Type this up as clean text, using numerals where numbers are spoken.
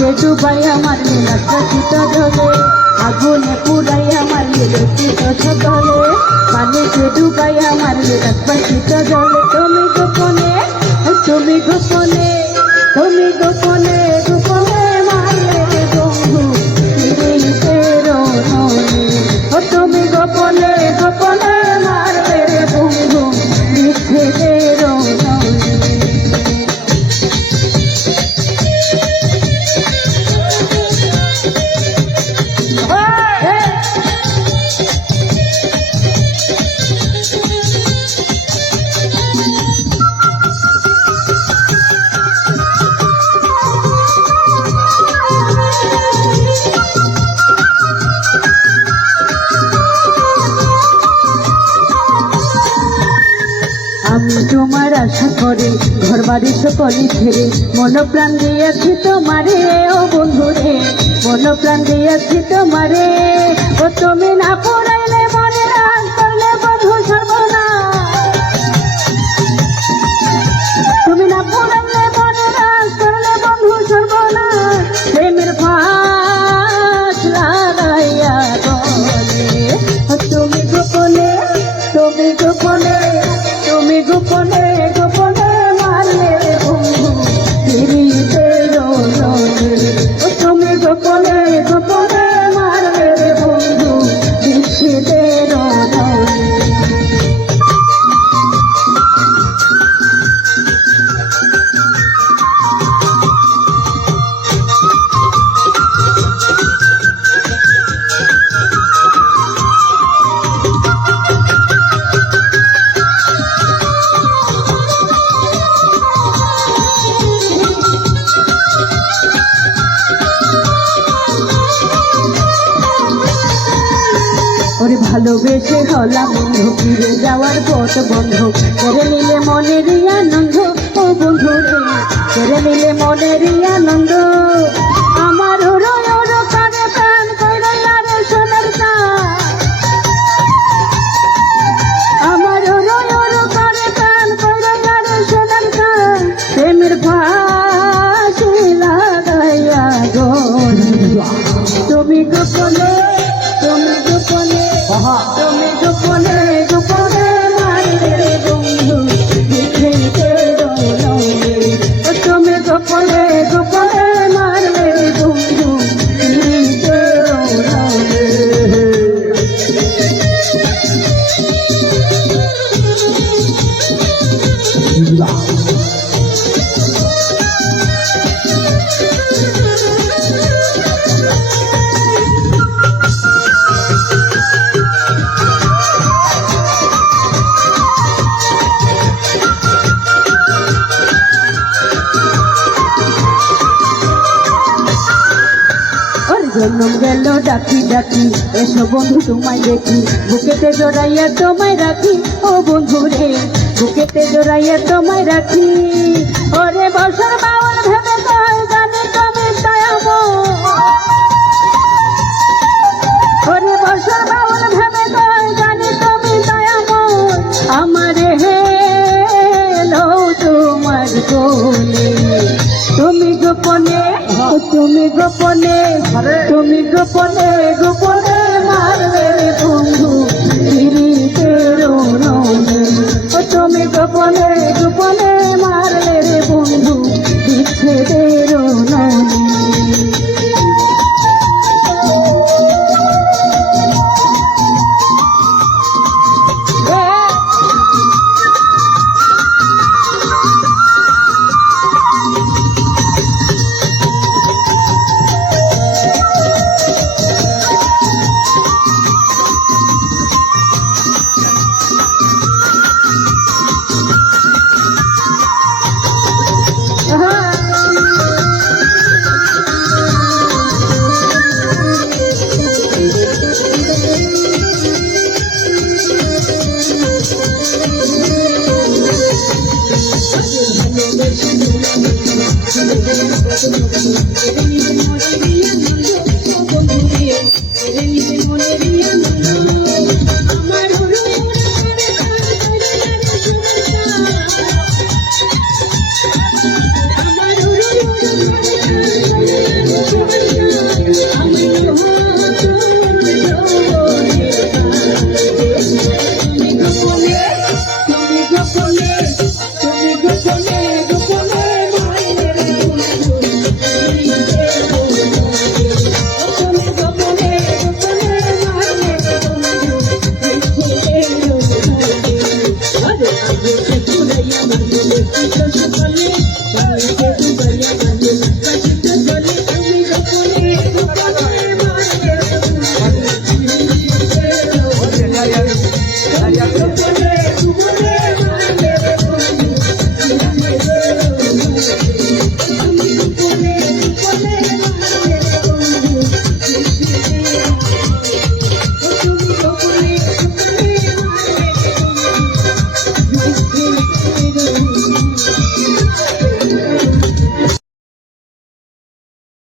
পানিতে ডুবাইয়া মারলে রাস্তাটিত জলে আগুনে পুড়াইয়া মারলে ব্যক্তিত সকলে পানিতে ডুবাইয়া মারলে রাস্তাটিত জলে তুমি গোপনে তুমি গোপনে তুমি গোপনে গোপনে মারলে বন্ধু তুমি গোপনে গোপনে মারলে বন্ধু বিচ্ছেদের আমি তোমার আশা করে ঘর বাড়ি সকলে ছেড়ে মন প্রাণ দিয়েছি তোমারে ও বন্ধুরে মন প্রাণ দিয়েছি তোমারে ও তুমি না পড়াইলে মনে রাগ করলে বন্ধু সর্বনাশ তুমি না পড়াইলে মনে রাগ করলে বন্ধু সর্বনাশ প্রেমের ফাঁস লাগাইয়া বলে তুমি গোপনে তুমি গোপনে তুমি গোপনে গোপনে মারলে বন্ধু ফিরিতে তুমি গোপনে গোপনে মারলে বন্ধু বিচ্ছেদের ওরে ভালোবেসে হলাম বন্ধু ফিরে যাওয়ার পথ বন্ধ করে নিলে মনের আনন্দ ও বন্ধু রে করে নিলে মনের আনন্দ আমার ওরো ওরো কানে প্রাণ কইরা রে সোনার কান আমার ওরো ওরো কানে প্রাণ কইরা রে সোনার কান প্রেমের ফাঁসি লাগাইয়া গো তুমি গোপনে তুমি গোপনে তুমি গোপনে গোপনে মারলে বন্ধু বিচ্ছেদের তুমি গোপনে গোপনে মারলে বন্ধু জন্ম গেল ডাকি ডাকি এসো বন্ধু তোমায় দেখি বুকেতে জড়াইয়া তোমায় রাখি ও বন্ধু রে বুকেতে জড়াইয়া তোমায় রাখি ওরে বছর বাউল ভেবে কয় জানি তুমি দয়াম ওরে বছর বাউল ভেবে কয় জানি তুমি দয়াম আমারে হে লো তোমার কোলে তুমি গোপনে তুমি গোপনে তুমি গোপনে গোপনে মারবে বন্ধু ফিরিতে তুমি গোপনে গোপনে মারলে রে বন্ধু বিচ্ছেদের Thank you.